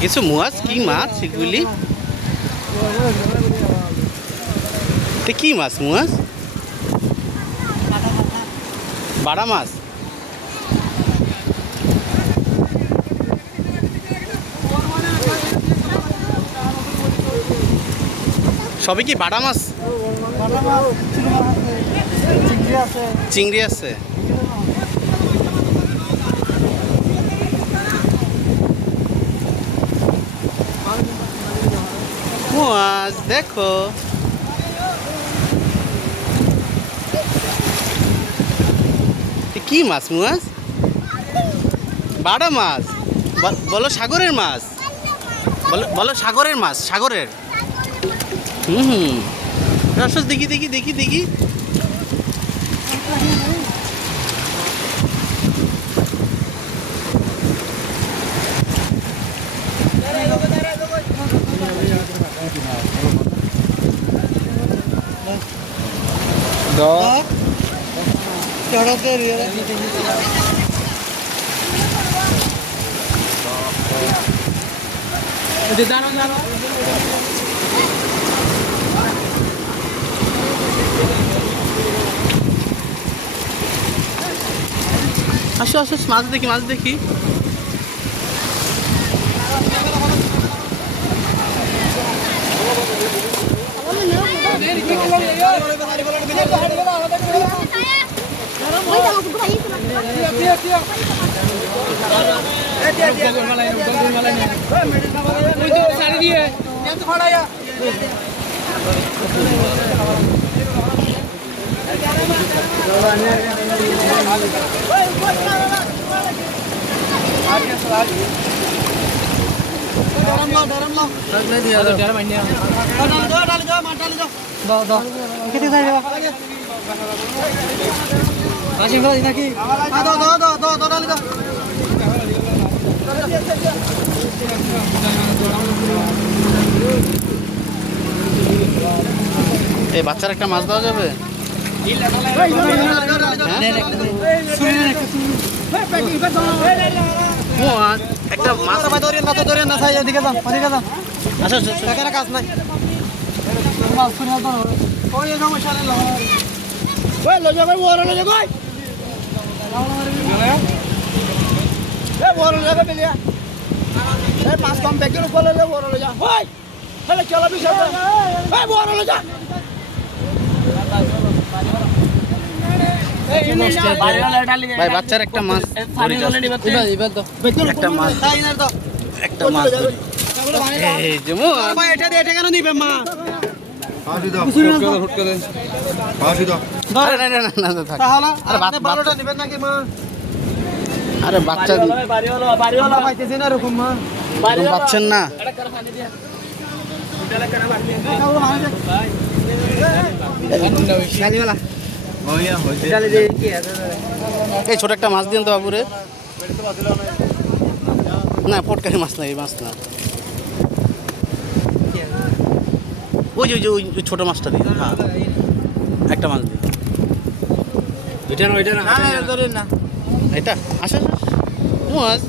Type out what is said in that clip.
দেখেছো মুয়াজ কি মাছ এগুলি? কি মাছ মুয়াজ? বাড়া মাছ। সবই কি বাড়া মাছ? চিংড়ি আছে। মুয়াজ দেখো কি মাছ মুয়াজ? বাড়া মাছ। বলো সাগরের মাছ। বলো সাগরের মাছ, সাগরের। রসস দেখি দেখি দেখি দেখি। আসো আসো মাছ দেখি মাছ দেখি। এই বাচ্চার একটা মাছ দেওয়া যাবে? একটা মাছ ধরে না সাই এদিকে যাও ওদিকে যাও। আচ্ছা আচ্ছা এখানে কাজ নাই। মাছ ধরে না ওই সমস্যা নেই। ওই লজা ভাই ওরা লজা কই এ ওরা লজা বেলিয়া এ পাঁচ কম প্যাকেট উপর লজা ওরা লজা ওই তাহলে চলো বিশাল এ ওরা লজা ভাই বাচ্চার একটা মাছ একটা মাছ একটা মাছ এই যে ভাই এটা দিয়ে এটা কেন নিবে মা আরে না না না না থাক। তাহলে আরে আপনি 12টা নেবেন নাকি মা? আরে বাচ্চা বাড়িওয়ালা পাইতেছে না এরকম মা। পাচ্ছেন না। এই ছোট একটা মাছ দিন তো বাবুরে। না পটকারি মাছ না, এই মাছ না। ওই যে ওই ছোট মাছটা দিন। হ্যাঁ একটা মাছ দিন। এটা আসেন মাছ।